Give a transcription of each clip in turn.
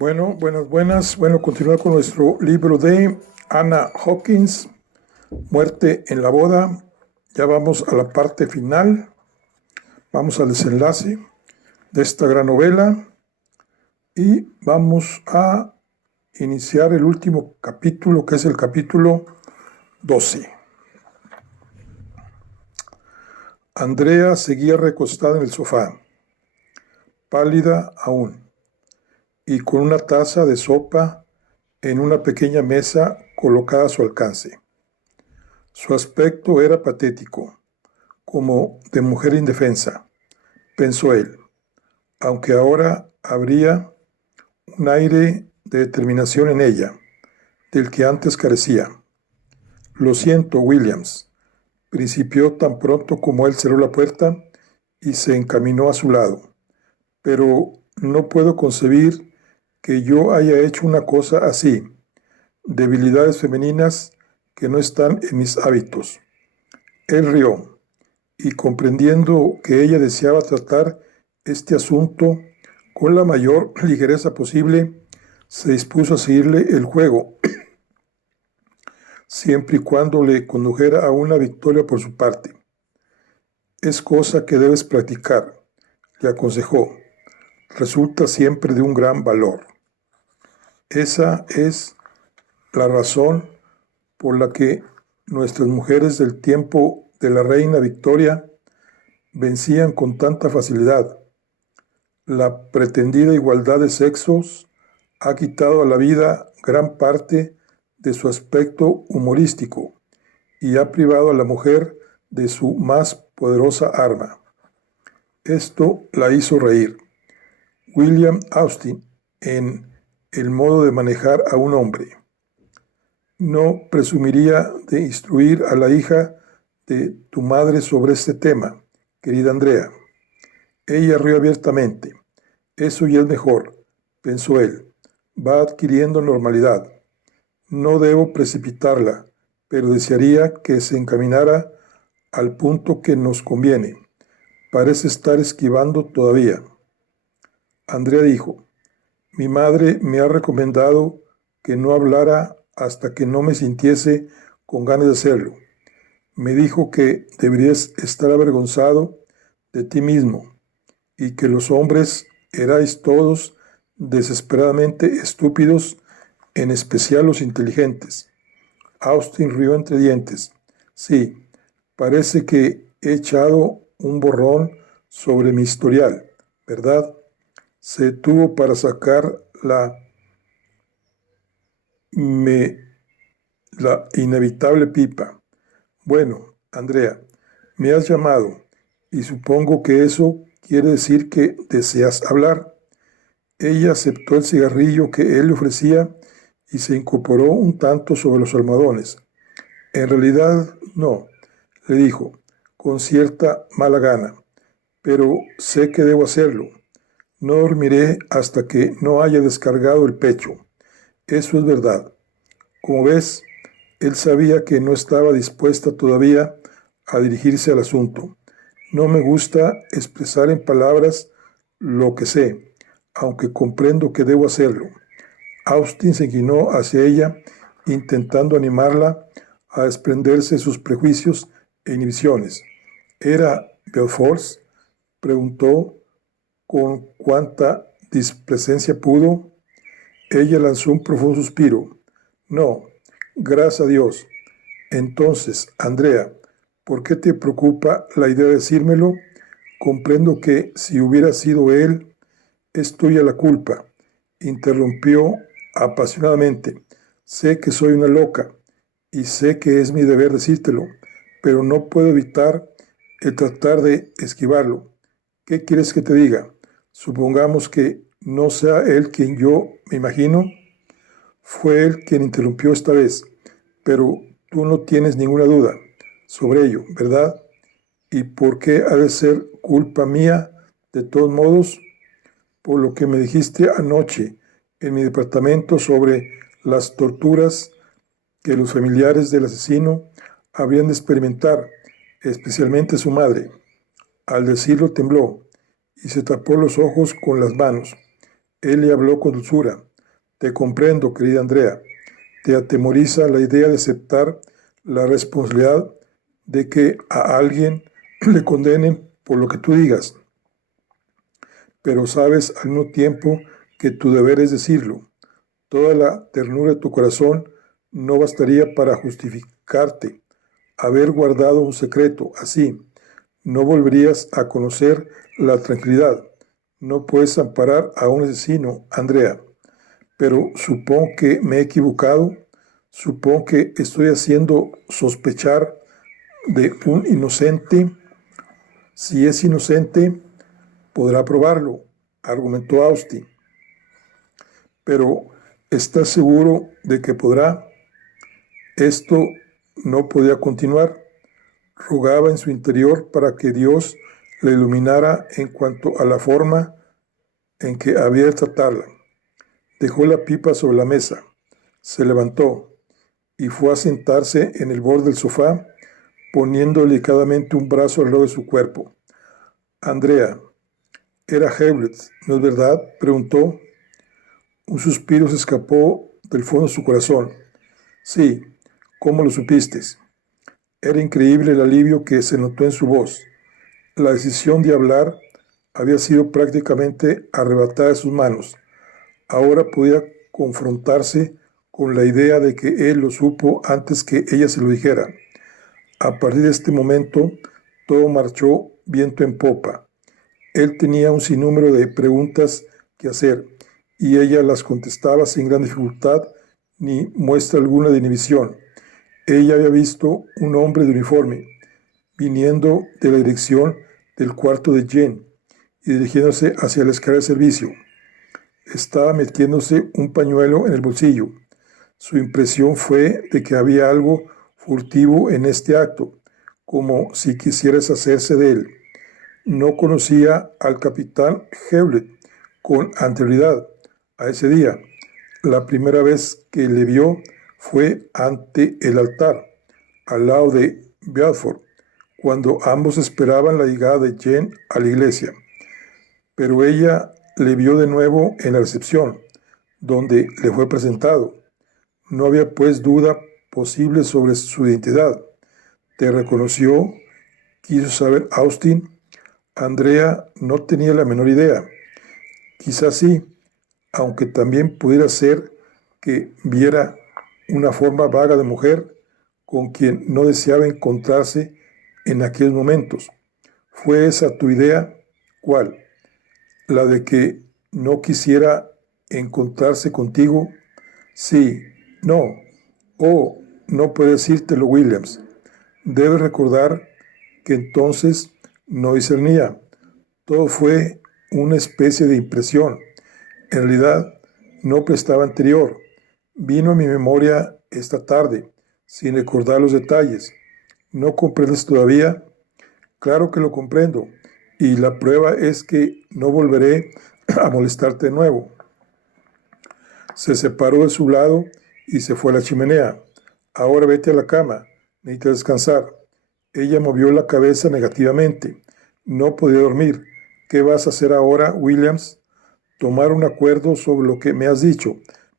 Bueno, buenas. Bueno, continuar con nuestro libro de Anna Hawkins, Muerte en la boda. Ya vamos a la parte final, vamos al desenlace de esta gran novela y vamos a iniciar el último capítulo, que es el capítulo 12. Andrea seguía recostada en el sofá, pálida aún, y con una taza de sopa en una pequeña mesa colocada a su alcance. Su aspecto era patético, como de mujer indefensa, pensó él, aunque ahora habría un aire de determinación en ella, del que antes carecía. Lo siento, Williams, principió tan pronto como él cerró la puerta y se encaminó a su lado, pero no puedo concebir que yo haya hecho una cosa así. Debilidades femeninas que no están en mis hábitos. Él rió, y comprendiendo que ella deseaba tratar este asunto con la mayor ligereza posible, se dispuso a seguirle el juego, siempre y cuando le condujera a una victoria por su parte. Es cosa que debes practicar, le aconsejó. Resulta siempre de un gran valor. Esa es la razón por la que nuestras mujeres del tiempo de la reina Victoria vencían con tanta facilidad. La pretendida igualdad de sexos ha quitado a la vida gran parte de su aspecto humorístico y ha privado a la mujer de su más poderosa arma. Esto la hizo reír. William Austin, en El modo de manejar a un hombre. No presumiría de instruir a la hija de tu madre sobre este tema, querida Andrea. Ella rió abiertamente. Eso ya es mejor, pensó él. Va adquiriendo normalidad. No debo precipitarla, pero desearía que se encaminara al punto que nos conviene. Parece estar esquivando todavía. Andrea dijo, mi madre me ha recomendado que no hablara hasta que no me sintiese con ganas de hacerlo. Me dijo que deberías estar avergonzado de ti mismo y que los hombres erais todos desesperadamente estúpidos, en especial los inteligentes. Austin rió entre dientes. Sí, parece que he echado un borrón sobre mi historial, ¿verdad? Se detuvo para sacar la inevitable pipa. Bueno, Andrea, me has llamado y supongo que eso quiere decir que deseas hablar. Ella aceptó el cigarrillo que él le ofrecía y se incorporó un tanto sobre los almohadones. En realidad, no, le dijo, con cierta mala gana, pero sé que debo hacerlo. No dormiré hasta que no haya descargado el pecho. Eso es verdad. Como ves, él sabía que no estaba dispuesta todavía a dirigirse al asunto. No me gusta expresar en palabras lo que sé, aunque comprendo que debo hacerlo. Austin se inclinó hacia ella, intentando animarla a desprenderse de sus prejuicios e inhibiciones. ¿Era Belfort? Preguntó con cuánta displicencia pudo. Ella lanzó un profundo suspiro. No, gracias a Dios. Entonces, Andrea, ¿por qué te preocupa la idea de decírmelo? Comprendo que si hubiera sido él, es tuya la culpa. Interrumpió apasionadamente. Sé que soy una loca y sé que es mi deber decírtelo, pero no puedo evitar el tratar de esquivarlo. ¿Qué quieres que te diga? Supongamos que no sea él quien yo me imagino. Fue él quien interrumpió esta vez, pero tú no tienes ninguna duda sobre ello, ¿verdad? ¿Y por qué ha de ser culpa mía? De todos modos, por lo que me dijiste anoche en mi departamento sobre las torturas que los familiares del asesino habrían de experimentar, especialmente su madre. Al decirlo tembló y se tapó los ojos con las manos. Él le habló con dulzura. Te comprendo, querida Andrea. Te atemoriza la idea de aceptar la responsabilidad de que a alguien le condenen por lo que tú digas, pero sabes al mismo tiempo que tu deber es decirlo. Toda la ternura de tu corazón no bastaría para justificarte haber guardado un secreto así. No volverías a conocer la tranquilidad. No puedes amparar a un asesino, Andrea. Pero supongo que me he equivocado. Supongo que estoy haciendo sospechar de un inocente. Si es inocente, podrá probarlo, argumentó Austin. Pero ¿estás seguro de que podrá? Esto no podía continuar. Rogaba en su interior para que Dios le iluminara en cuanto a la forma en que había de tratarla. Dejó la pipa sobre la mesa, se levantó y fue a sentarse en el borde del sofá, poniendo delicadamente un brazo al lado de su cuerpo. Andrea, era Hewlett, ¿no es verdad?, preguntó. Un suspiro se escapó del fondo de su corazón. Sí, ¿cómo lo supiste? Era increíble el alivio que se notó en su voz. La decisión de hablar había sido prácticamente arrebatada de sus manos. Ahora podía confrontarse con la idea de que él lo supo antes que ella se lo dijera. A partir de este momento, todo marchó viento en popa. Él tenía un sinnúmero de preguntas que hacer, y ella las contestaba sin gran dificultad ni muestra alguna de inhibición. Ella había visto un hombre de uniforme, viniendo de la dirección del cuarto de Jen y dirigiéndose hacia la escalera de servicio. Estaba metiéndose un pañuelo en el bolsillo. Su impresión fue de que había algo furtivo en este acto, como si quisiera deshacerse de él. No conocía al capitán Hewlett con anterioridad a ese día. La primera vez que le vio fue ante el altar, al lado de Bedford, cuando ambos esperaban la llegada de Jen a la iglesia. Pero ella le vio de nuevo en la recepción, donde le fue presentado. No había pues duda posible sobre su identidad. ¿Te reconoció?, quiso saber Austin. Andrea no tenía la menor idea. Quizás sí, aunque también pudiera ser que viera una forma vaga de mujer con quien no deseaba encontrarse en aquellos momentos. ¿Fue esa tu idea? ¿Cuál? ¿La de que no quisiera encontrarse contigo? Sí, no. Oh, no puedo decírtelo, Williams. Debes recordar que entonces no discernía. Todo fue una especie de impresión. En realidad, no prestaba anterior. Vino a mi memoria esta tarde, sin recordar los detalles. ¿No comprendes todavía? Claro que lo comprendo, y la prueba es que no volveré a molestarte de nuevo. Se separó de su lado y se fue a la chimenea. Ahora vete a la cama, necesitas descansar. Ella movió la cabeza negativamente. No podía dormir. ¿Qué vas a hacer ahora, Williams? Tomar un acuerdo sobre lo que me has dicho.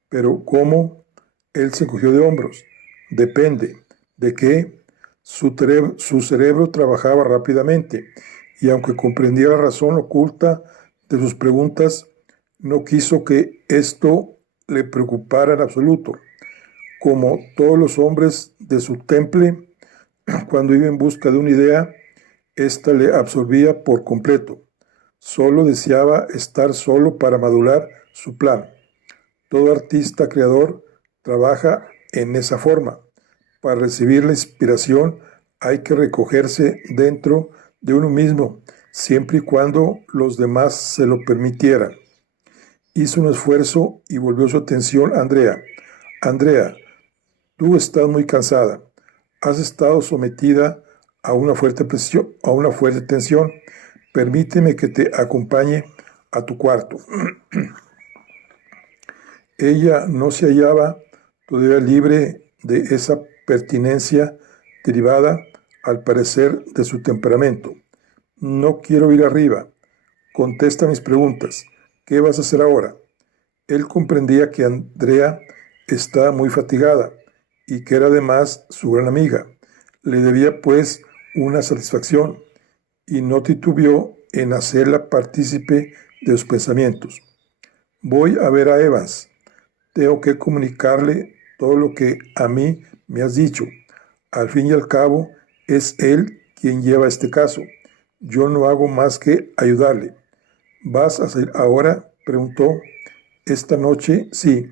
¿Pero cómo? Él se encogió de hombros. Depende. ¿De qué? Su cerebro trabajaba rápidamente, y aunque comprendía la razón oculta de sus preguntas, no quiso que esto le preocupara en absoluto. Como todos los hombres de su temple, cuando iba en busca de una idea, ésta le absorbía por completo. Solo deseaba estar solo para madurar su plan. Todo artista creador trabaja en esa forma. Para recibir la inspiración hay que recogerse dentro de uno mismo, siempre y cuando los demás se lo permitieran. Hizo un esfuerzo y volvió su atención a Andrea. Andrea, tú estás muy cansada. Has estado sometida a una fuerte presión, a una fuerte tensión. Permíteme que te acompañe a tu cuarto. Ella no se hallaba todavía libre de esa pertinencia derivada, al parecer, de su temperamento. No quiero ir arriba. Contesta mis preguntas. ¿Qué vas a hacer ahora? Él comprendía que Andrea estaba muy fatigada y que era además su gran amiga. Le debía pues una satisfacción y no titubeó en hacerla partícipe de sus pensamientos. Voy a ver a Evans. Tengo que comunicarle todo lo que a mí me has dicho. Al fin y al cabo, es él quien lleva este caso. Yo no hago más que ayudarle. ¿Vas a salir ahora?, preguntó. Esta noche, sí.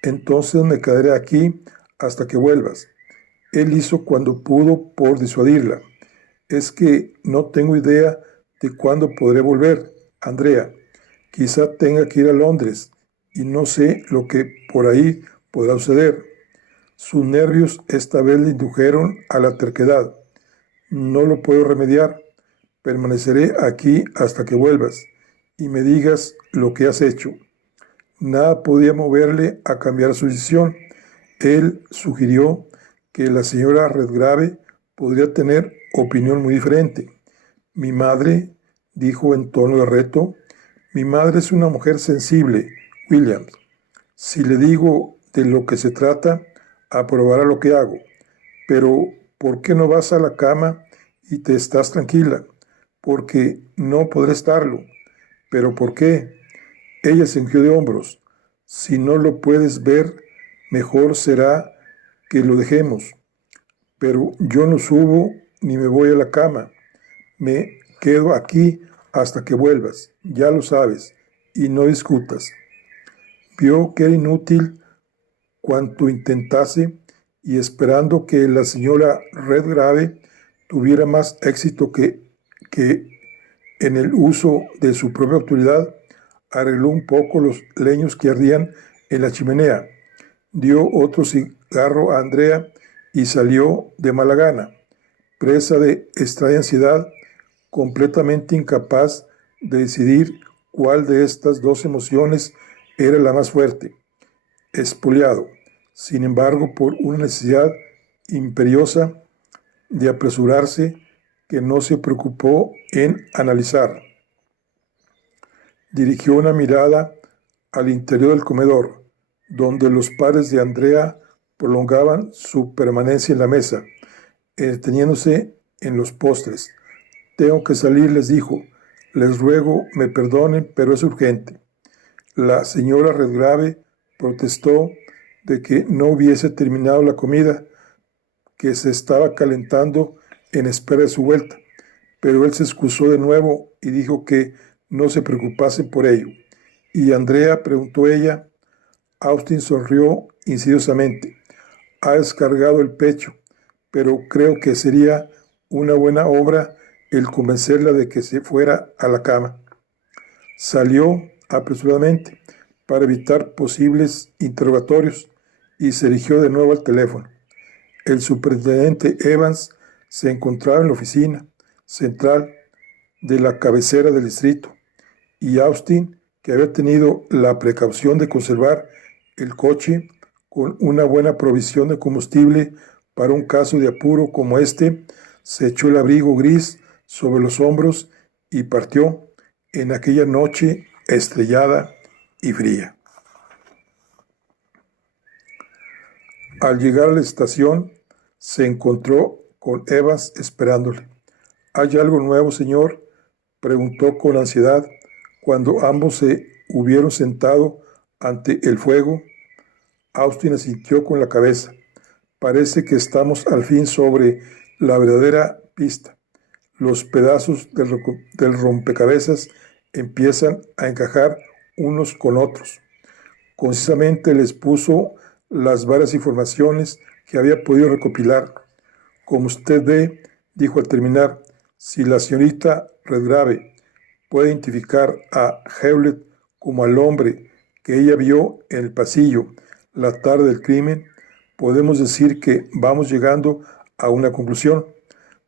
Entonces me quedaré aquí hasta que vuelvas. Él hizo cuando pudo por disuadirla. Es que no tengo idea de cuándo podré volver, Andrea. Quizá tenga que ir a Londres y no sé lo que por ahí podrá suceder. Sus nervios esta vez le indujeron a la terquedad. No lo puedo remediar. Permaneceré aquí hasta que vuelvas y me digas lo que has hecho. Nada podía moverle a cambiar su decisión. Él sugirió que la señora Redgrave podría tener opinión muy diferente. Mi madre, dijo en tono de reto, mi madre es una mujer sensible, Williams. Si le digo de lo que se trata, aprobará lo que hago. Pero, ¿por qué no vas a la cama y te estás tranquila? Porque no podré estarlo. ¿Pero por qué? Ella se encogió de hombros. Si no lo puedes ver, mejor será que lo dejemos. Pero yo no subo ni me voy a la cama. Me quedo aquí hasta que vuelvas, ya lo sabes, y no discutas. Vio que era inútil cuanto intentase y esperando que la señora Redgrave tuviera más éxito que en el uso de su propia autoridad, arregló un poco los leños que ardían en la chimenea, dio otro cigarro a Andrea y salió de mala gana, presa de extraña ansiedad, completamente incapaz de decidir cuál de estas dos emociones era la más fuerte. Espoliado, sin embargo, por una necesidad imperiosa de apresurarse que no se preocupó en analizar. Dirigió una mirada al interior del comedor, donde los padres de Andrea prolongaban su permanencia en la mesa, entreteniéndose en los postres. Tengo que salir, les dijo. Les ruego me perdonen, pero es urgente. La señora Redgrave protestó de que no hubiese terminado la comida, que se estaba calentando en espera de su vuelta, pero él se excusó de nuevo y dijo que no se preocupase por ello. ¿Y Andrea?, preguntó ella. Austin sonrió insidiosamente. Ha descargado el pecho, pero creo que sería una buena obra el convencerla de que se fuera a la cama. Salió apresuradamente para evitar posibles interrogatorios y se dirigió de nuevo al teléfono. El superintendente Evans se encontraba en la oficina central de la cabecera del distrito y Austin, que había tenido la precaución de conservar el coche con una buena provisión de combustible para un caso de apuro como este, se echó el abrigo gris sobre los hombros y partió en aquella noche estrellada y fría. Al llegar a la estación, se encontró con Evans esperándole. ¿Hay algo nuevo, señor?, preguntó con ansiedad cuando ambos se hubieron sentado ante el fuego. Austin asintió con la cabeza. Parece que estamos al fin sobre la verdadera pista. Los pedazos del rompecabezas empiezan a encajar unos con otros. Concisamente les puso las varias informaciones que había podido recopilar. Como usted ve, dijo al terminar, si la señorita Redgrave puede identificar a Hewlett como al hombre que ella vio en el pasillo la tarde del crimen, podemos decir que vamos llegando a una conclusión.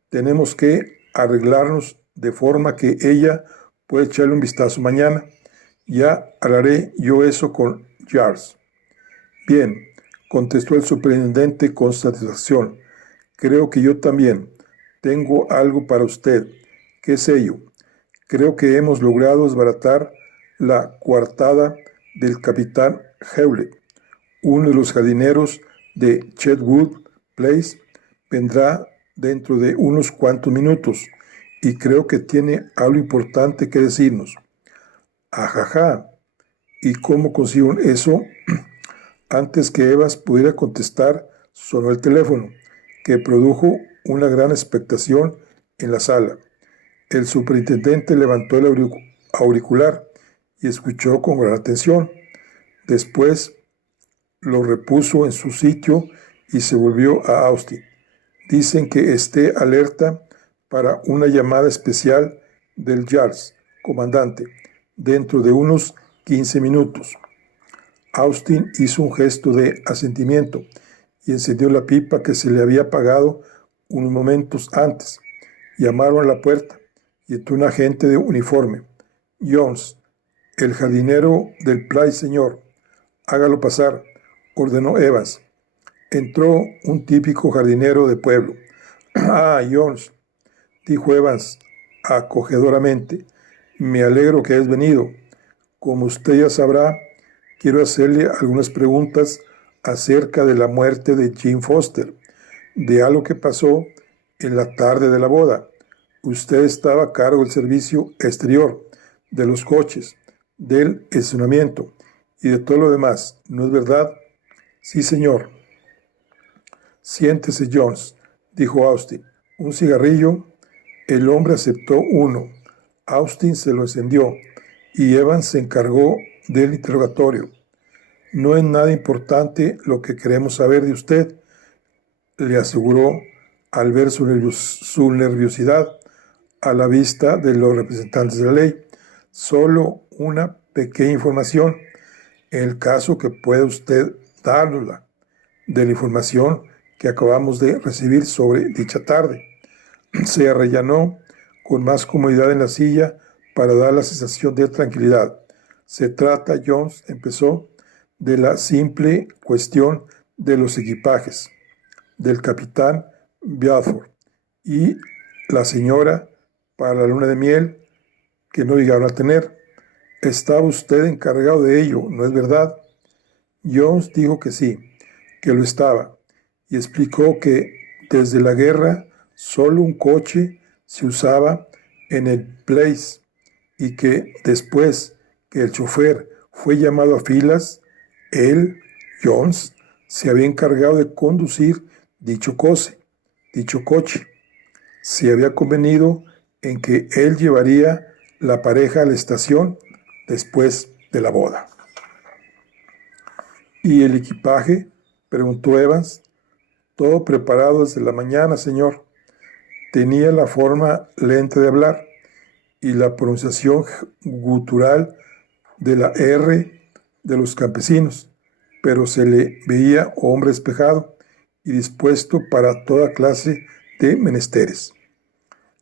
Tenemos que arreglarnos de forma que ella pueda echarle un vistazo mañana. Ya hablaré yo eso con Jars. Bien, contestó el superintendente con satisfacción. Creo que yo también. Tengo algo para usted. ¿Qué es ello? Creo que hemos logrado desbaratar la coartada del capitán Hewlett, uno de los jardineros de Chetwood Place, vendrá dentro de unos cuantos minutos y creo que tiene algo importante que decirnos. Ajaja. ¿Y cómo consiguieron eso? Antes que Evans pudiera contestar, sonó el teléfono, que produjo una gran expectación en la sala. El superintendente levantó el auricular y escuchó con gran atención. Después lo repuso en su sitio y se volvió a Austin. Dicen que esté alerta para una llamada especial del Yards, comandante, dentro de unos 15 minutos. Austin hizo un gesto de asentimiento y encendió la pipa que se le había apagado unos momentos antes. Llamaron a la puerta y entró un agente de uniforme. Jones, el jardinero del Place, señor. Hágalo pasar, ordenó Evans. Entró un típico jardinero de pueblo. Ah, Jones, dijo Evans acogedoramente. Me alegro que hayas venido. Como usted ya sabrá, quiero hacerle algunas preguntas acerca de la muerte de Jim Foster, de algo que pasó en la tarde de la boda. Usted estaba a cargo del servicio exterior, de los coches, del estacionamiento y de todo lo demás, ¿no es verdad? Sí, señor. Siéntese, Jones, dijo Austin. ¿Un cigarrillo? El hombre aceptó uno. Austin se lo encendió y Evans se encargó del interrogatorio. No es nada importante lo que queremos saber de usted, le aseguró al ver su nerviosidad a la vista de los representantes de la ley. Solo una pequeña información, en el caso que pueda usted dárnosla, de la información que acabamos de recibir sobre dicha tarde. Se arrellanó con más comodidad en la silla para dar la sensación de tranquilidad. Se trata, Jones empezó, de la simple cuestión de los equipajes del capitán Bedford y la señora para la luna de miel que no llegaron a tener. Estaba usted encargado de ello, ¿no es verdad? Jones dijo que sí, que lo estaba, y explicó que desde la guerra solo un coche se usaba en el Place y que después que el chofer fue llamado a filas, él, Jones, se había encargado de conducir dicho coche. Se había convenido en que él llevaría la pareja a la estación después de la boda. ¿Y el equipaje?, preguntó Evans. Todo preparado desde la mañana, señor. Tenía la forma lenta de hablar y la pronunciación gutural de la R de los campesinos, pero se le veía hombre despejado y dispuesto para toda clase de menesteres.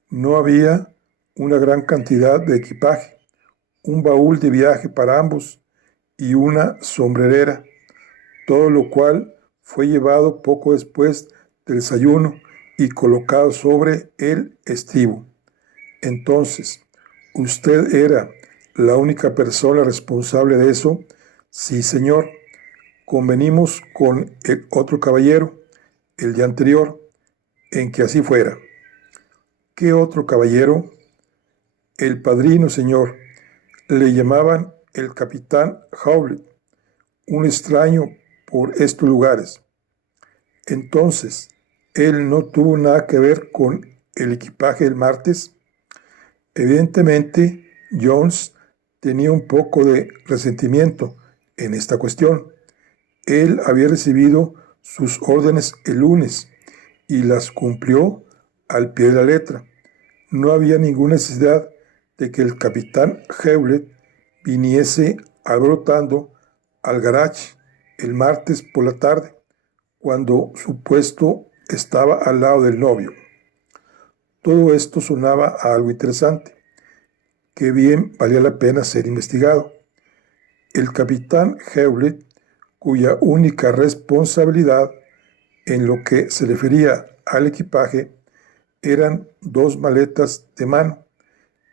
No había una gran cantidad de equipaje, un baúl de viaje para ambos y una sombrerera, todo lo cual fue llevado poco después del desayuno y colocado sobre el estribo. Entonces, ¿usted era la única persona responsable de eso? Sí, señor. Convenimos con el otro caballero, el día anterior, en que así fuera. ¿Qué otro caballero? El padrino, señor. Le llamaban el capitán Howlett, un extraño por estos lugares. Entonces, ¿él no tuvo nada que ver con el equipaje del martes? Evidentemente, Jones tenía un poco de resentimiento en esta cuestión. Él había recibido sus órdenes el lunes y las cumplió al pie de la letra. No había ninguna necesidad de que el capitán Hewlett viniese alborotando al garage el martes por la tarde, cuando su puesto estaba al lado del novio. Todo esto sonaba a algo interesante, que bien valía la pena ser investigado. El capitán Hewlett, cuya única responsabilidad en lo que se refería al equipaje eran 2 maletas de mano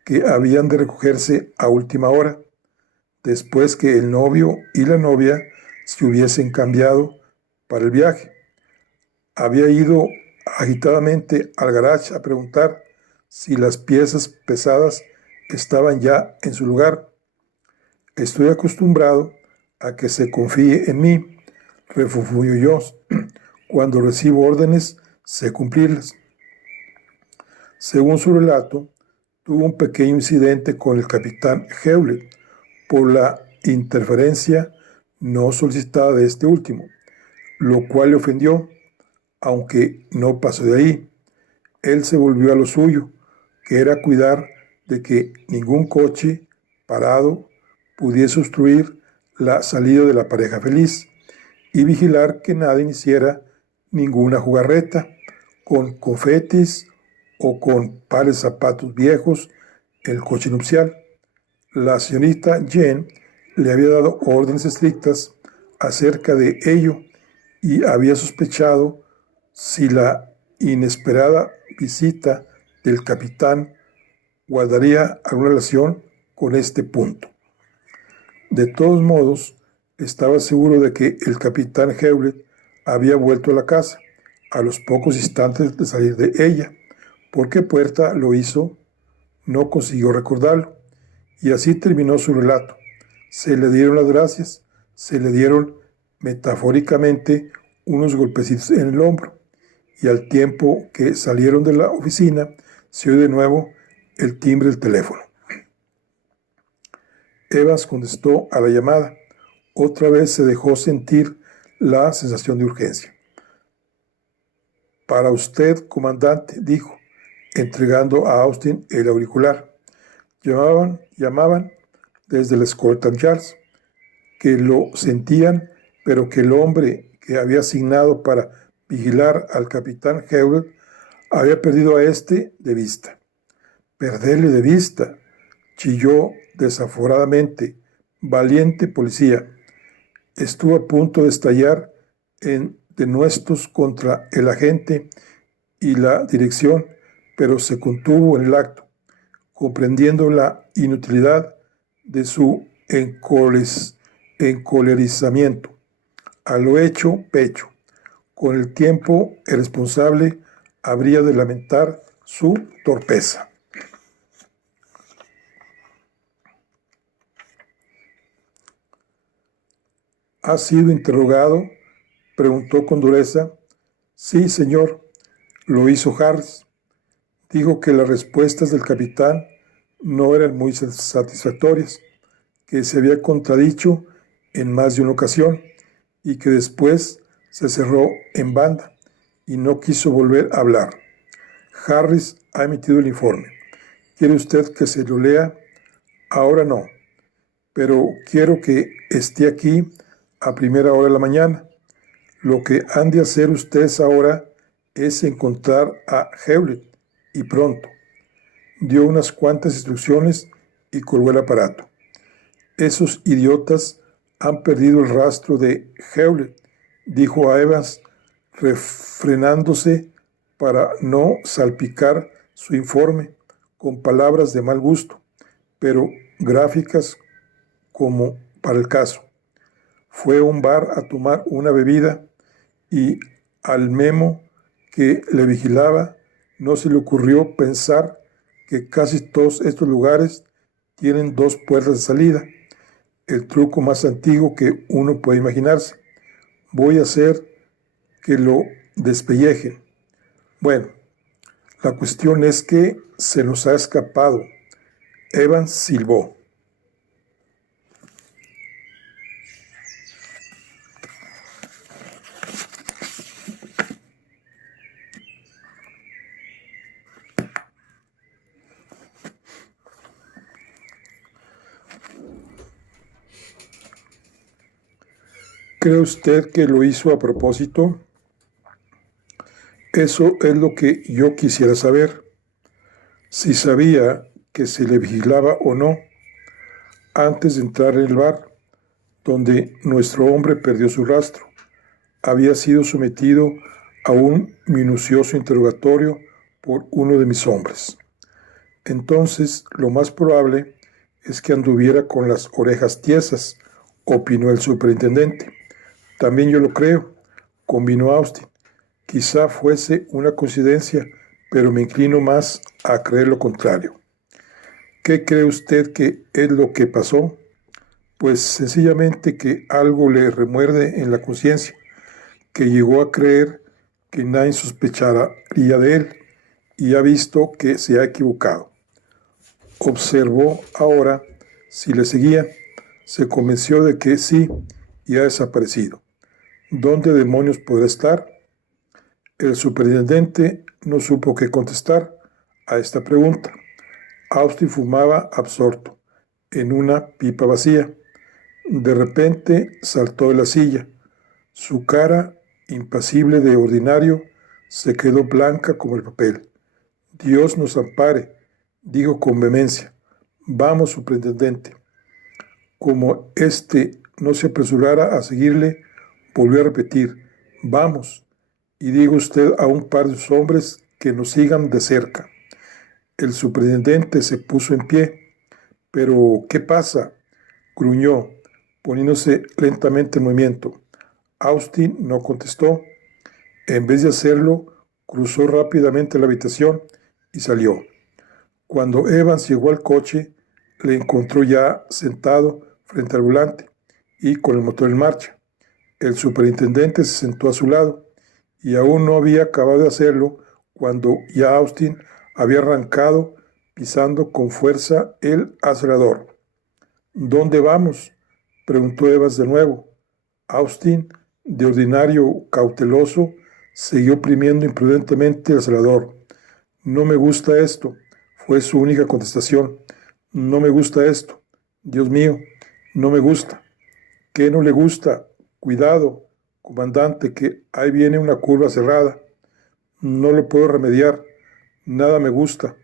que habían de recogerse a última hora, después que el novio y la novia se hubiesen cambiado para el viaje. Había ido agitadamente al garage a preguntar si las piezas pesadas estaban ya en su lugar. Estoy acostumbrado a que se confíe en mí, refunfuñó yo. Cuando recibo órdenes, sé cumplirlas. Según su relato, tuvo un pequeño incidente con el capitán Hewlett por la interferencia no solicitada de este último, lo cual le ofendió, aunque no pasó de ahí. Él se volvió a lo suyo, que era cuidar de que ningún coche parado pudiese obstruir la salida de la pareja feliz y vigilar que nadie hiciera ninguna jugarreta con confetis o con pares de zapatos viejos el coche nupcial. La señorita Jane le había dado órdenes estrictas acerca de ello y había sospechado si la inesperada visita del capitán guardaría alguna relación con este punto. De todos modos, estaba seguro de que el capitán Hewlett había vuelto a la casa a los pocos instantes de salir de ella. ¿Por qué puerta lo hizo? No consiguió recordarlo. Y así terminó su relato. Se le dieron las gracias, se le dieron metafóricamente unos golpecitos en el hombro, y al tiempo que salieron de la oficina, se oyó de nuevo el timbre del teléfono. Evans contestó a la llamada. Otra vez se dejó sentir la sensación de urgencia. Para usted, comandante, dijo, entregando a Austin el auricular. Llamaban desde la Scotland Yard, que lo sentían, pero que el hombre que había asignado para vigilar al capitán Hewlett había perdido a este de vista. Perderle de vista, chilló desaforadamente, valiente policía. Estuvo a punto de estallar en denuestos contra el agente y la dirección, pero se contuvo en el acto, comprendiendo la inutilidad de su encolerizamiento. A lo hecho, pecho. Con el tiempo, el responsable habría de lamentar su torpeza. ¿Ha sido interrogado?, preguntó con dureza. Sí, señor, lo hizo Harris. Dijo que las respuestas del capitán no eran muy satisfactorias, que se había contradicho en más de una ocasión y que después se cerró en banda y no quiso volver a hablar. Harris ha emitido el informe. ¿Quiere usted que se lo lea? Ahora no, pero quiero que esté aquí a primera hora de la mañana. Lo que han de hacer ustedes ahora es encontrar a Hewlett, y pronto. Dio unas cuantas instrucciones y colgó el aparato. Esos idiotas han perdido el rastro de Hewlett, dijo a Evans, refrenándose para no salpicar su informe con palabras de mal gusto, pero gráficas como para el caso. Fue a un bar a tomar una bebida y al memo que le vigilaba no se le ocurrió pensar que casi todos estos lugares tienen dos puertas de salida, el truco más antiguo que uno puede imaginarse. Voy a hacer que lo despellejen. Bueno, la cuestión es que se nos ha escapado. Evans silbó. ¿Cree usted que lo hizo a propósito? Eso es lo que yo quisiera saber. Si sabía que se le vigilaba o no, antes de entrar en el bar, donde nuestro hombre perdió su rastro, había sido sometido a un minucioso interrogatorio por uno de mis hombres. Entonces, lo más probable es que anduviera con las orejas tiesas, opinó el superintendente. También yo lo creo, convino Austin. Quizá fuese una coincidencia, pero me inclino más a creer lo contrario. ¿Qué cree usted que es lo que pasó? Pues sencillamente que algo le remuerde en la conciencia, que llegó a creer que nadie sospecharía de él y ha visto que se ha equivocado. Observó ahora si le seguía, se convenció de que sí y ha desaparecido. ¿Dónde demonios podrá estar? El superintendente no supo qué contestar a esta pregunta. Austin fumaba absorto en una pipa vacía. De repente saltó de la silla. Su cara, impasible de ordinario, se quedó blanca como el papel. Dios nos ampare, dijo con vehemencia. Vamos, superintendente. Como éste no se apresurara a seguirle, volvió a repetir, vamos, y diga usted a un par de sus hombres que nos sigan de cerca. El superintendente se puso en pie. ¿Pero qué pasa?, gruñó, poniéndose lentamente en movimiento. Austin no contestó. En vez de hacerlo, cruzó rápidamente la habitación y salió. Cuando Evans llegó al coche, le encontró ya sentado frente al volante y con el motor en marcha. El superintendente se sentó a su lado y aún no había acabado de hacerlo cuando ya Austin había arrancado pisando con fuerza el acelerador. ¿Dónde vamos?, preguntó Evans de nuevo. Austin, de ordinario cauteloso, siguió oprimiendo imprudentemente el acelerador. No me gusta esto, fue su única contestación. No me gusta esto. Dios mío, no me gusta. ¿Qué no le gusta? Cuidado, comandante, que ahí viene una curva cerrada. No lo puedo remediar. Nada me gusta.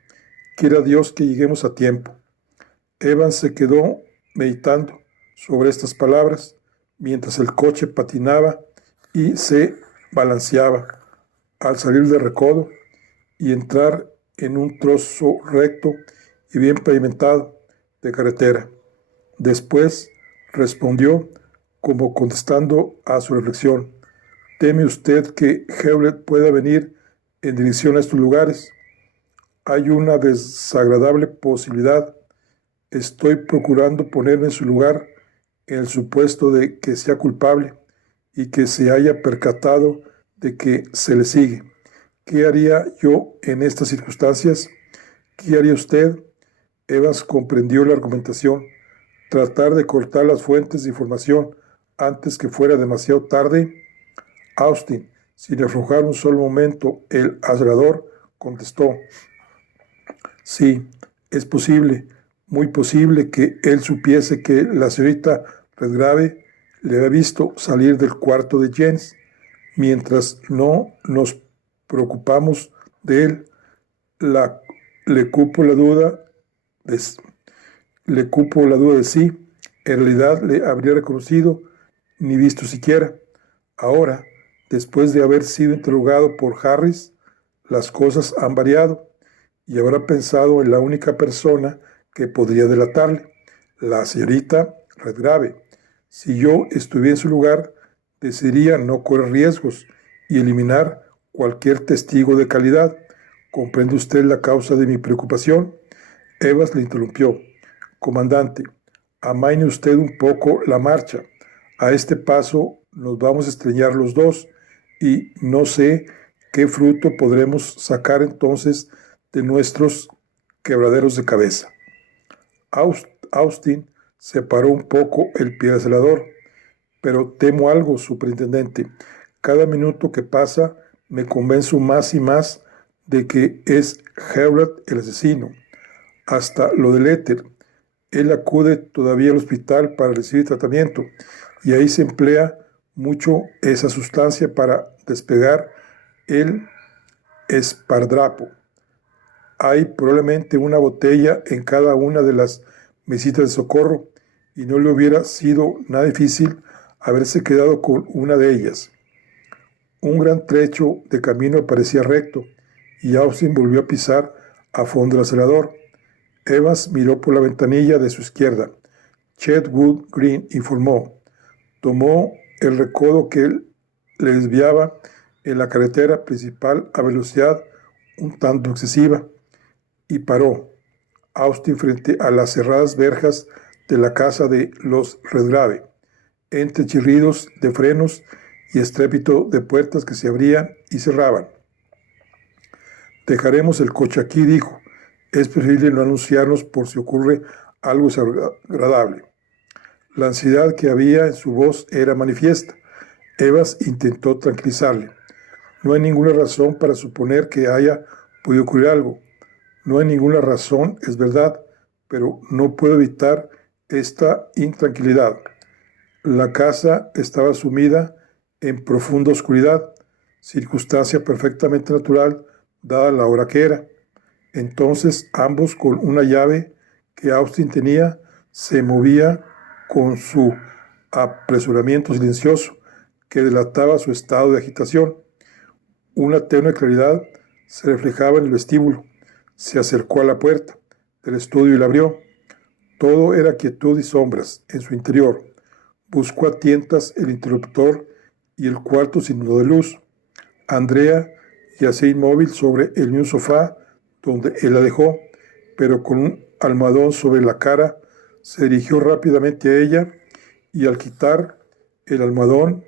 Quiera Dios que lleguemos a tiempo. Evans se quedó meditando sobre estas palabras mientras el coche patinaba y se balanceaba al salir del recodo y entrar en un trozo recto y bien pavimentado de carretera. Después respondió como contestando a su reflexión. ¿Teme usted que Hewlett pueda venir en dirección a estos lugares? Hay una desagradable posibilidad. Estoy procurando ponerme en su lugar en el supuesto de que sea culpable y que se haya percatado de que se le sigue. ¿Qué haría yo en estas circunstancias? ¿Qué haría usted? Evans comprendió la argumentación. Tratar de cortar las fuentes de información antes que fuera demasiado tarde. Austin, sin aflojar un solo momento el acelerador, contestó. Sí, es posible, muy posible que él supiese que la señorita Redgrave le había visto salir del cuarto de Jens. Mientras no nos preocupamos de él, le cupo la duda de sí. En realidad le habría reconocido ni visto siquiera. Ahora, después de haber sido interrogado por Harris, las cosas han variado y habrá pensado en la única persona que podría delatarle, la señorita Redgrave. Si yo estuviera en su lugar, decidiría no correr riesgos y eliminar cualquier testigo de calidad. ¿Comprende usted la causa de mi preocupación? Evans le interrumpió. Comandante, amaine usted un poco la marcha. A este paso nos vamos a estrellar los dos y no sé qué fruto podremos sacar entonces de nuestros quebraderos de cabeza. Austin separó un poco el pie del acelerador. Pero temo algo, superintendente. Cada minuto que pasa me convenzo más y más de que es Hewlett el asesino. Hasta lo del éter. Él acude todavía al hospital para recibir tratamiento y ahí se emplea mucho esa sustancia para despegar el esparadrapo. Hay probablemente una botella en cada una de las mesitas de socorro y no le hubiera sido nada difícil haberse quedado con una de ellas. Un gran trecho de camino parecía recto y Austin volvió a pisar a fondo el acelerador. Evans miró por la ventanilla de su izquierda. Chetwood Green informó. Tomó el recodo que le desviaba en la carretera principal a velocidad un tanto excesiva y paró. Austin frente a las cerradas verjas de la casa de los Redgrave, entre chirridos de frenos y estrépito de puertas que se abrían y cerraban. Dejaremos el coche aquí, dijo. Es preferible no anunciarnos por si ocurre algo desagradable. La ansiedad que había en su voz era manifiesta. Evans intentó tranquilizarle. No hay ninguna razón para suponer que haya podido ocurrir algo. No hay ninguna razón, es verdad, pero no puedo evitar esta intranquilidad. La casa estaba sumida en profunda oscuridad, circunstancia perfectamente natural dada la hora que era. Entonces ambos, con una llave que Austin tenía, se movía con su apresuramiento silencioso que delataba su estado de agitación. Una tenue claridad se reflejaba en el vestíbulo. Se acercó a la puerta del estudio y la abrió. Todo era quietud y sombras en su interior. Buscó a tientas el interruptor y el cuarto sin de luz. Andrea yacía inmóvil sobre el mismo sofá donde él la dejó, pero con un almohadón sobre la cara. Se dirigió rápidamente a ella y al quitar el almohadón,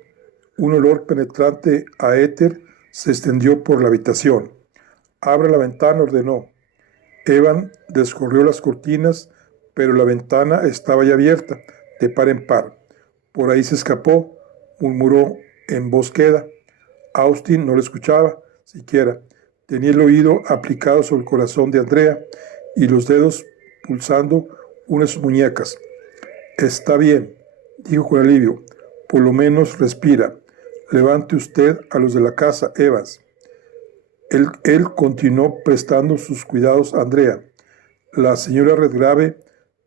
un olor penetrante a éter se extendió por la habitación. «Abra la ventana», ordenó. Evan descorrió las cortinas, pero la ventana estaba ya abierta, de par en par. «Por ahí se escapó», murmuró en voz queda. Austin no lo escuchaba siquiera. Tenía el oído aplicado sobre el corazón de Andrea y los dedos pulsando una de sus muñecas. «Está bien», dijo con alivio. «Por lo menos respira. Levante usted a los de la casa, Evans». Él continuó prestando sus cuidados a Andrea. La señora Redgrave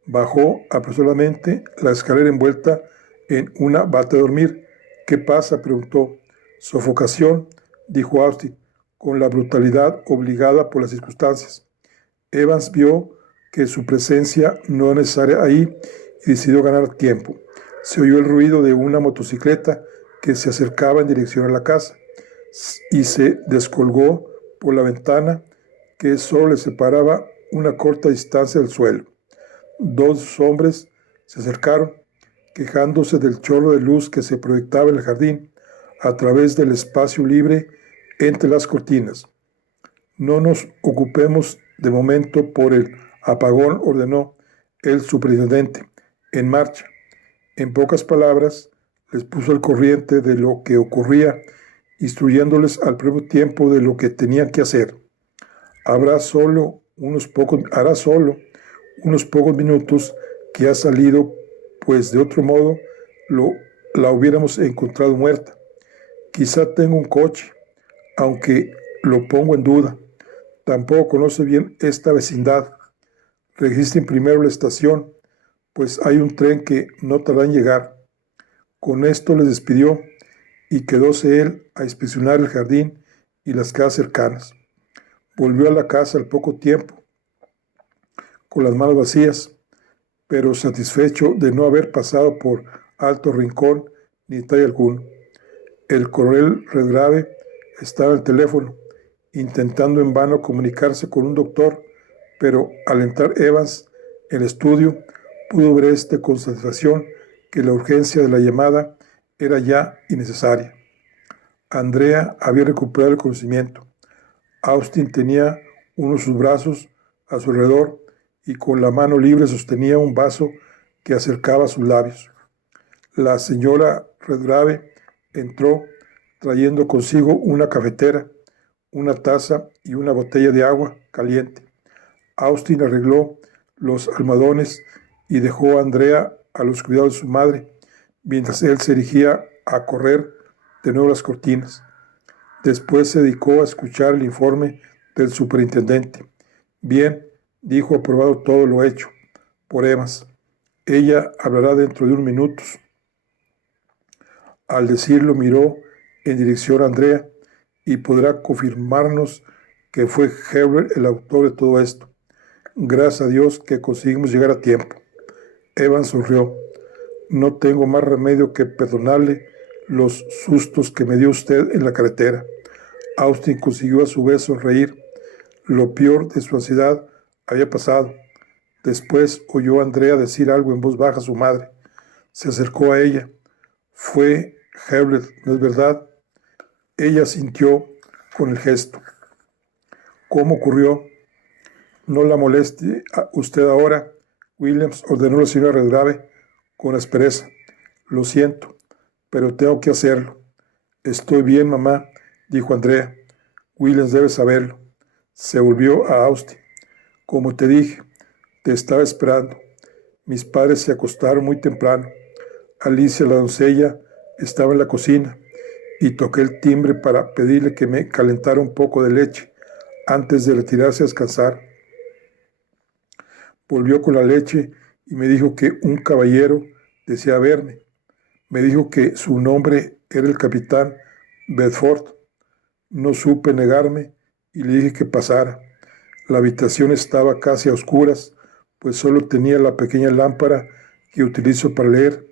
bajó apresuradamente la escalera envuelta en una bata de dormir. «¿Qué pasa?», preguntó. «Sofocación», dijo Austin, con la brutalidad obligada por las circunstancias. Evans vio que su presencia no era necesaria ahí y decidió ganar tiempo. Se oyó el ruido de una motocicleta que se acercaba en dirección a la casa y se descolgó por la ventana que solo le separaba una corta distancia del suelo. Dos hombres se acercaron, quejándose del chorro de luz que se proyectaba en el jardín a través del espacio libre entre las cortinas. «No nos ocupemos de momento por el apagón», ordenó el superintendente. «En marcha». En pocas palabras, les puso al corriente de lo que ocurría, instruyéndoles al propio tiempo de lo que tenían que hacer. Hará solo unos pocos minutos que ha salido, pues de otro modo la hubiéramos encontrado muerta. Quizá tenga un coche, aunque lo pongo en duda. Tampoco conoce bien esta vecindad. Registren primero la estación, pues hay un tren que no tarda en llegar». Con esto les despidió y quedóse él a inspeccionar el jardín y las casas cercanas. Volvió a la casa al poco tiempo, con las manos vacías, pero satisfecho de no haber pasado por alto rincón ni detalle alguno. El coronel Redgrave estaba al teléfono, intentando en vano comunicarse con un doctor, pero al entrar Evans en el estudio, pudo ver con satisfacción que la urgencia de la llamada era ya innecesaria. Andrea había recuperado el conocimiento. Austin tenía uno de sus brazos a su alrededor y con la mano libre sostenía un vaso que acercaba a sus labios. La señora Redgrave entró trayendo consigo una cafetera, una taza y una botella de agua caliente. Austin arregló los almohadones y dejó a Andrea a los cuidados de su madre, mientras él se dirigía a correr de nuevo las cortinas. Después se dedicó a escuchar el informe del superintendente. «Bien», dijo, «aprobado todo lo hecho por Evans. Ella hablará dentro de unos minutos». Al decirlo miró en dirección a Andrea. «Y podrá confirmarnos que fue Herbert el autor de todo esto». Gracias a Dios que conseguimos llegar a tiempo. Evans sonrió. No tengo más remedio que perdonarle los sustos que me dio usted en la carretera. Austin consiguió a su vez sonreír. Lo peor de su ansiedad había pasado. Después oyó a Andrea decir algo en voz baja a su madre. Se acercó a ella. Fue Hewlett, ¿no es verdad? Ella sintió con el gesto. ¿Cómo ocurrió? No la moleste a usted ahora, Williams, ordenó la señora Redgrave con aspereza. Lo siento, pero tengo que hacerlo. Estoy bien, mamá, dijo Andrea. Williams debe saberlo. Se volvió a Austin. Como te dije, te estaba esperando. Mis padres se acostaron muy temprano. Alicia, la doncella, estaba en la cocina y toqué el timbre para pedirle que me calentara un poco de leche antes de retirarse a descansar. Volvió con la leche y me dijo que un caballero deseaba verme. Me dijo que su nombre era el capitán Bedford. No supe negarme y le dije que pasara. La habitación estaba casi a oscuras, pues solo tenía la pequeña lámpara que utilizo para leer,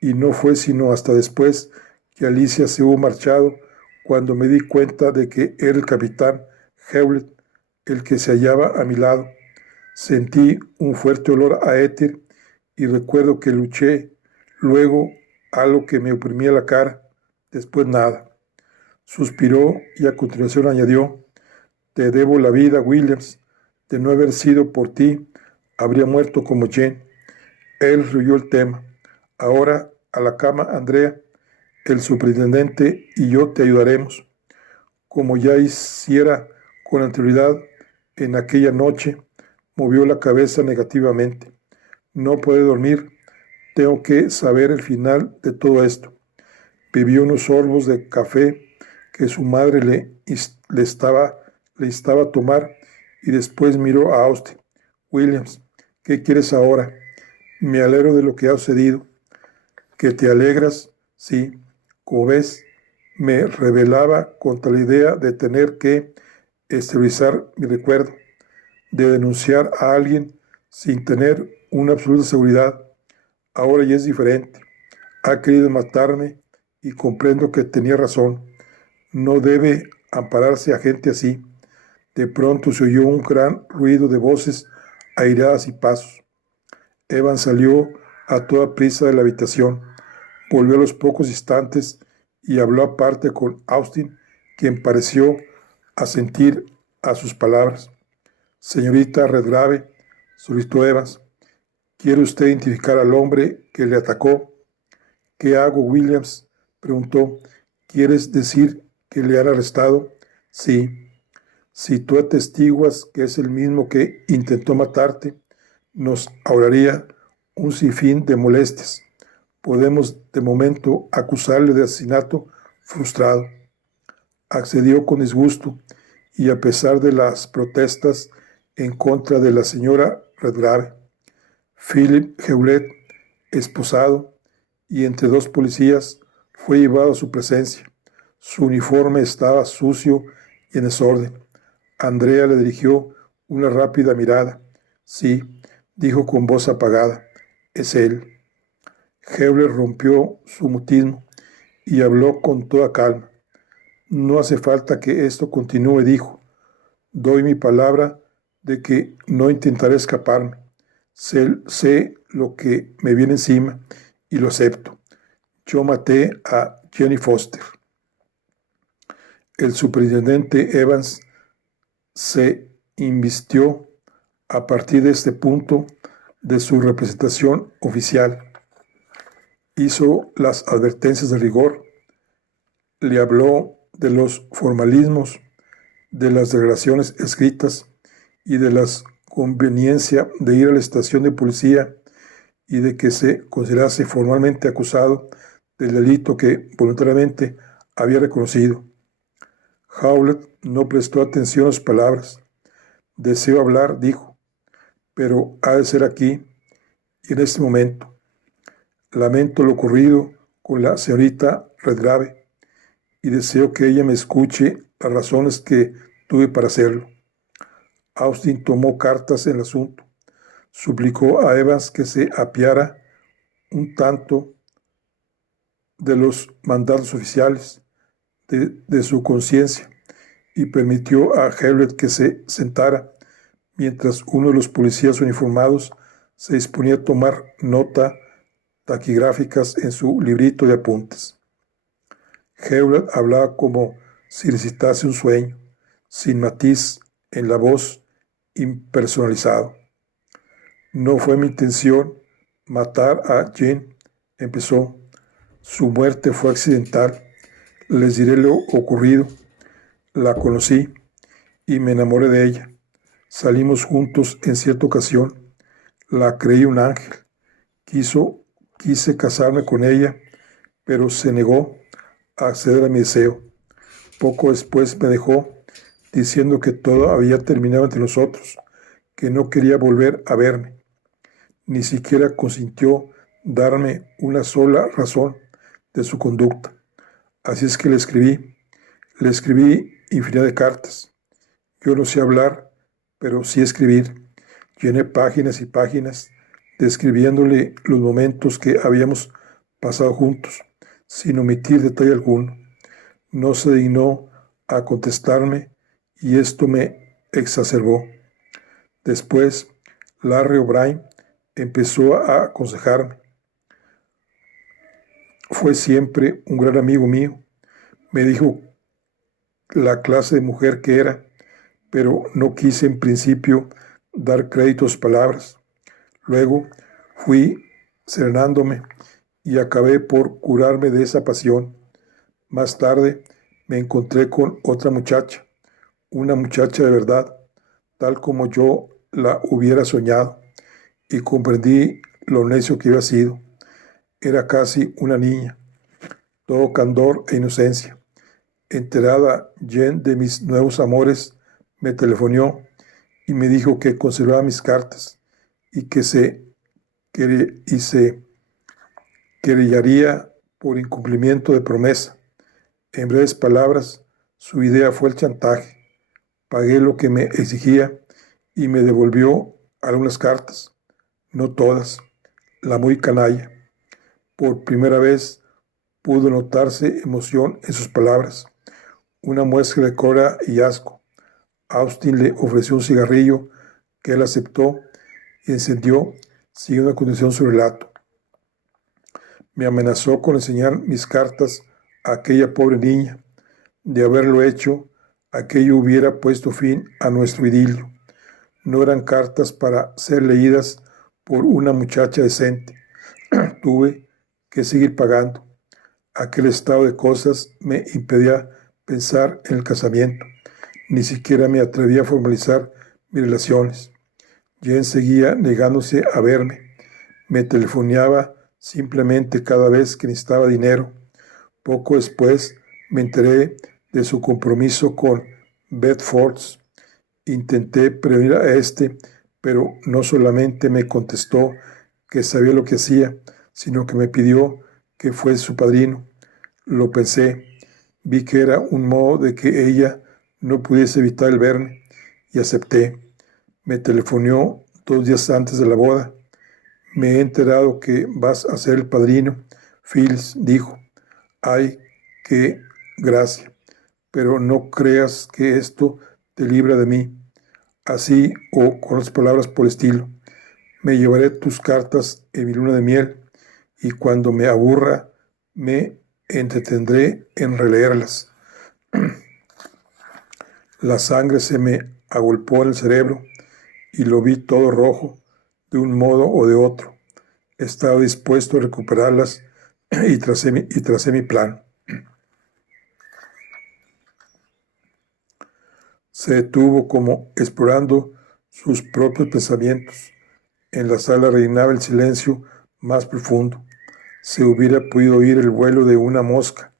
y no fue sino hasta después que Alicia se hubo marchado cuando me di cuenta de que era el capitán Hewlett el que se hallaba a mi lado. Sentí un fuerte olor a éter y recuerdo que luché, luego algo que me oprimía la cara, después nada. Suspiró y a continuación añadió: te debo la vida, Williams. De no haber sido por ti, habría muerto como Jane. Él rehuyó el tema. Ahora a la cama, Andrea. El superintendente y yo te ayudaremos. Como ya hiciera con anterioridad en aquella noche, movió la cabeza negativamente. No puede dormir. Tengo que saber el final de todo esto. Bebió unos sorbos de café que su madre le instaba a tomar y después miró a Austin. Williams, ¿qué quieres ahora? Me alegro de lo que ha sucedido. ¿Que te alegras? Sí. Como ves, me rebelaba contra la idea de tener que esterilizar mi recuerdo, de denunciar a alguien sin tener una absoluta seguridad. Ahora ya es diferente. Ha querido matarme y comprendo que tenía razón. No debe ampararse a gente así. De pronto se oyó un gran ruido de voces airadas y pasos. Evan salió a toda prisa de la habitación. Volvió a los pocos instantes y habló aparte con Austin, quien pareció asentir a sus palabras. Señorita Redgrave, solicitó Evans, ¿quiere usted identificar al hombre que le atacó? ¿Qué hago, Williams? Preguntó. ¿Quieres decir que le han arrestado? Sí. Si tú atestiguas que es el mismo que intentó matarte, nos ahorraría un sinfín de molestias. Podemos de momento acusarle de asesinato frustrado. Accedió con disgusto y a pesar de las protestas en contra de la señora Redgrave, Philip Hewlett, esposado y entre dos policías, fue llevado a su presencia. Su uniforme estaba sucio y en desorden. Andrea le dirigió una rápida mirada. Sí, dijo con voz apagada, es él. Hewlett rompió su mutismo y habló con toda calma. No hace falta que esto continúe, dijo. Doy mi palabra de que no intentaré escaparme. Sé lo que me viene encima y lo acepto. Yo maté a Jenny Foster. El superintendente Evans se invistió a partir de este punto de su representación oficial. Hizo las advertencias de rigor, le habló de los formalismos, de las declaraciones escritas y de la conveniencia de ir a la estación de policía y de que se considerase formalmente acusado del delito que voluntariamente había reconocido. Hewlett no prestó atención a sus palabras. Deseo hablar, dijo, pero ha de ser aquí y en este momento. Lamento lo ocurrido con la señorita Redgrave y deseo que ella me escuche las razones que tuve para hacerlo. Austin tomó cartas en el asunto. Suplicó a Evans que se apiara un tanto de los mandatos oficiales de su conciencia y permitió a Hewlett que se sentara mientras uno de los policías uniformados se disponía a tomar nota taquigráficas en su librito de apuntes. Hewlett hablaba como si recitase un sueño, sin matiz en la voz, impersonalizado. No fue mi intención matar a Jane, empezó. Su muerte fue accidental. Les diré lo ocurrido. La conocí y me enamoré de ella. Salimos juntos en cierta ocasión. La creí un ángel. Quise casarme con ella, pero se negó a acceder a mi deseo. Poco después me dejó, diciendo que todo había terminado entre nosotros, que no quería volver a verme. Ni siquiera consintió darme una sola razón de su conducta. Así es que le escribí infinidad de cartas. Yo no sé hablar, pero sí escribir. Llené páginas y páginas describiéndole los momentos que habíamos pasado juntos, sin omitir detalle alguno. No se dignó a contestarme y esto me exacerbó. Después, Larry O'Brien empezó a aconsejarme. Fue siempre un gran amigo mío. Me dijo la clase de mujer que era, pero no quise en principio dar crédito a sus palabras. Luego fui serenándome y acabé por curarme de esa pasión. Más tarde me encontré con otra muchacha, una muchacha de verdad, tal como yo la hubiera soñado, y comprendí lo necio que había sido. Era casi una niña, todo candor e inocencia. Enterada Jen de mis nuevos amores, me telefonó y me dijo que conservaba mis cartas y que se querellaría por incumplimiento de promesa. En breves palabras, su idea fue el chantaje. Pagué lo que me exigía y me devolvió algunas cartas, no todas, la muy canalla. Por primera vez pudo notarse emoción en sus palabras, una muestra de cólera y asco. Austin le ofreció un cigarrillo que él aceptó y encendió, siguiendo a continuación su relato. Me amenazó con enseñar mis cartas a aquella pobre niña. De haberlo hecho, aquello hubiera puesto fin a nuestro idilio. No eran cartas para ser leídas por una muchacha decente. Tuve que seguir pagando. Aquel estado de cosas me impedía pensar en el casamiento. Ni siquiera me atreví a formalizar mis relaciones. Jen seguía negándose a verme. Me telefoneaba simplemente cada vez que necesitaba dinero. Poco después me enteré de su compromiso con Bedfords. Intenté prevenir a pero no solamente me contestó que sabía lo que hacía, sino que me pidió que fuese su padrino. Lo pensé, vi que era un modo de que ella no pudiese evitar el verme, y acepté. Me telefoneó 2 días antes de la boda. Me he enterado que vas a ser el padrino. Phils dijo, ay, qué gracia, pero no creas que esto te libra de mí. Así o con las palabras por el estilo. Me llevaré tus cartas en mi luna de miel y cuando me aburra me entretendré en releerlas. La sangre se me agolpó en el cerebro y lo vi todo rojo, de un modo o de otro. Estaba dispuesto a recuperarlas y tracé mi plan. Se detuvo como explorando sus propios pensamientos. En la sala reinaba el silencio más profundo. Se hubiera podido oír el vuelo de una mosca.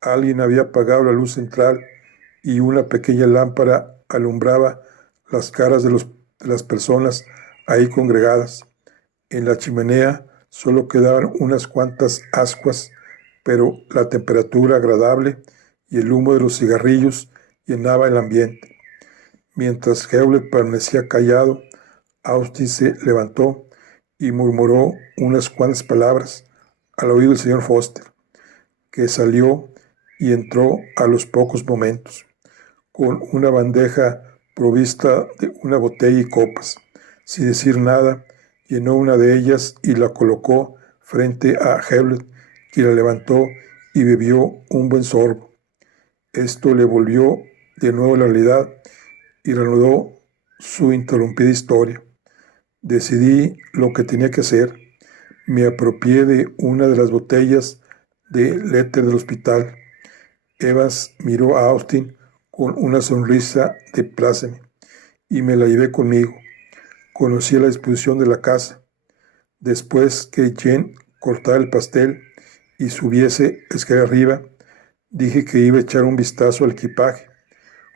Alguien había apagado la luz central y una pequeña lámpara alumbraba las caras de las personas ahí congregadas. En la chimenea solo quedaban unas cuantas ascuas, pero la temperatura agradable y el humo de los cigarrillos llenaba el ambiente. Mientras Hewlett permanecía callado, Austin se levantó y murmuró unas cuantas palabras al oído del señor Foster, que salió y entró a los pocos momentos, con una bandeja provista de una botella y copas. Sin decir nada, llenó una de ellas y la colocó frente a Hewlett, quien la levantó y bebió un buen sorbo. Esto le volvió de nuevo a la realidad y reanudó su interrumpida historia. Decidí lo que tenía que hacer. Me apropié de una de las botellas del éter del hospital. Evans miró a Austin con una sonrisa de pláceme y me la llevé conmigo. Conocí la disposición de la casa. Después que Jane cortara el pastel y subiese escalera arriba, dije que iba a echar un vistazo al equipaje.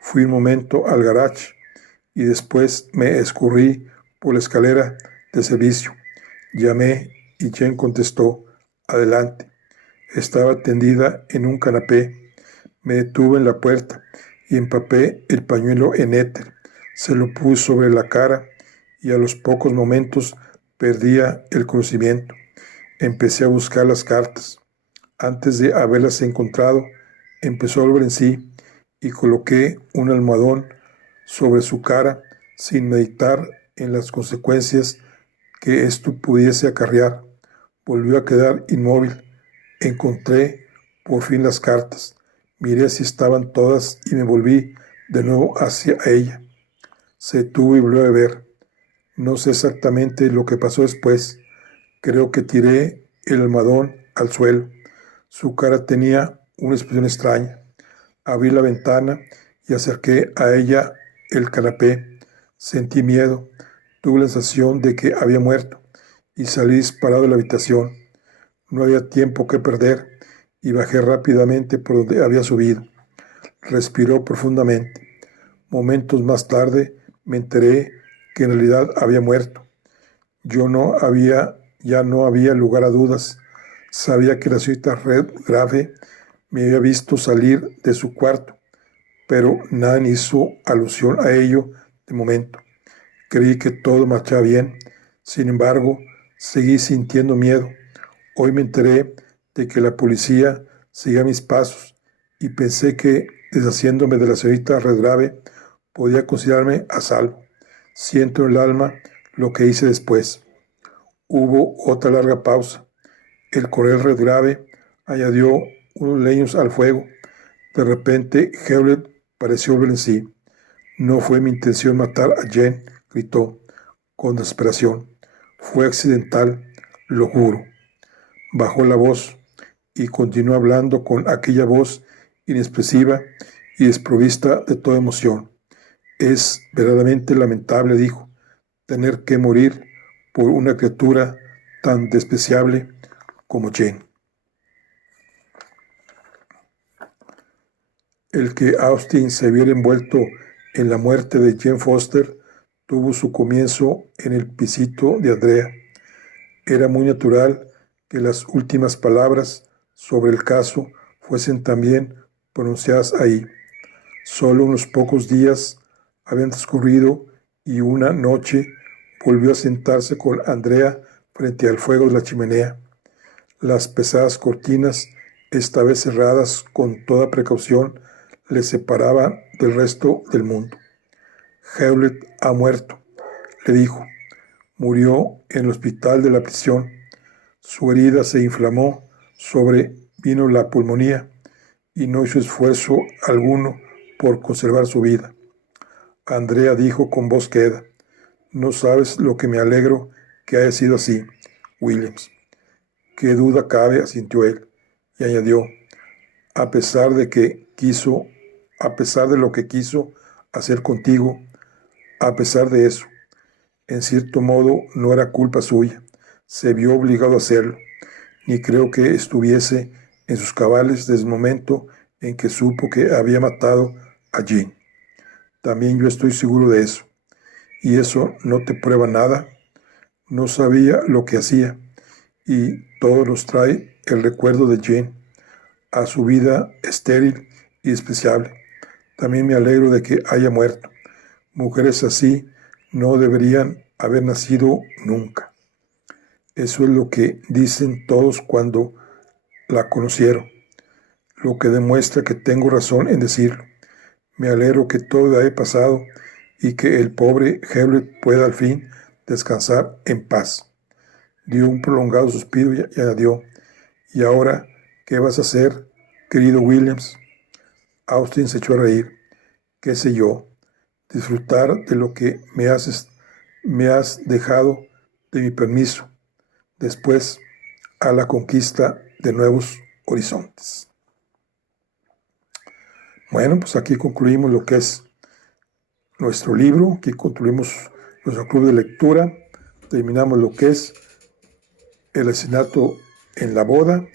Fui un momento al garage y después me escurrí por la escalera de servicio. Llamé y Jane contestó: adelante. Estaba tendida en un canapé. Me detuve en la puerta y empapé el pañuelo en éter. Se lo puse sobre la cara y a los pocos momentos perdía el conocimiento. Empecé a buscar las cartas. Antes de haberlas encontrado, empezó a volver en sí y coloqué un almohadón sobre su cara sin meditar en las consecuencias que esto pudiese acarrear. Volvió a quedar inmóvil. Encontré por fin las cartas. Miré si estaban todas y me volví de nuevo hacia ella. Se detuvo y volvió a beber. No sé exactamente lo que pasó después. Creo que tiré el almohadón al suelo. Su cara tenía una expresión extraña. Abrí la ventana y acerqué a ella el canapé. Sentí miedo. Tuve la sensación de que había muerto y salí disparado de la habitación. No había tiempo que perder y bajé rápidamente por donde había subido. Respiró profundamente. Momentos más tarde me enteré que en realidad había muerto. Ya no había lugar a dudas. Sabía que la señorita Redgrave me había visto salir de su cuarto, pero nadie hizo alusión a ello de momento. Creí que todo marchaba bien. Sin embargo, seguí sintiendo miedo. Hoy me enteré de que la policía seguía mis pasos y pensé que, deshaciéndome de la señorita Redgrave, podía considerarme a salvo. Siento en el alma lo que hice después. Hubo otra larga pausa. El coronel Redgrave añadió unos leños al fuego. De repente, Hewlett pareció volver en sí. No fue mi intención matar a Jane, gritó con desesperación. Fue accidental, lo juro. Bajó la voz y continuó hablando con aquella voz inexpresiva y desprovista de toda emoción. Es verdaderamente lamentable, dijo, tener que morir por una criatura tan despreciable como Jane. El que Austin se viera envuelto en la muerte de Jane Foster tuvo su comienzo en el pisito de Andrea. Era muy natural que las últimas palabras sobre el caso fuesen también pronunciadas ahí. Solo unos pocos días habían transcurrido y una noche volvió a sentarse con Andrea frente al fuego de la chimenea. Las pesadas cortinas, esta vez cerradas con toda precaución, le separaban del resto del mundo. Hewlett ha muerto, le dijo. Murió en el hospital de la prisión. Su herida se inflamó, sobrevino la pulmonía y no hizo esfuerzo alguno por conservar su vida. Andrea dijo con voz queda: no sabes lo que me alegro que haya sido así, Williams. Qué duda cabe, asintió él, y añadió: a pesar de lo que quiso hacer contigo, a pesar de eso, en cierto modo no era culpa suya, se vio obligado a hacerlo, ni creo que estuviese en sus cabales desde el momento en que supo que había matado a Jean. También yo estoy seguro de eso. ¿Y eso no te prueba nada? No sabía lo que hacía, y todo nos trae el recuerdo de Jane, a su vida estéril y despreciable. También me alegro de que haya muerto. Mujeres así no deberían haber nacido nunca. Eso es lo que dicen todos cuando la conocieron, lo que demuestra que tengo razón en decirlo. Me alegro que todo haya pasado y que el pobre Hewlett pueda al fin descansar en paz. Dio un prolongado suspiro y añadió: ¿Y ahora qué vas a hacer, querido Williams? Austin se echó a reír. ¿Qué sé yo? Disfrutar de lo que me has dejado de mi permiso. Después, a la conquista de nuevos horizontes. Bueno, pues aquí concluimos lo que es nuestro libro, aquí concluimos nuestro club de lectura, terminamos lo que es El asesinato en la boda,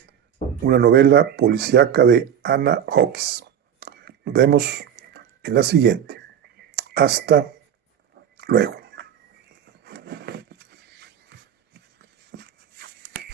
una novela policíaca de Anna Hawkes. Nos vemos en la siguiente. Hasta luego.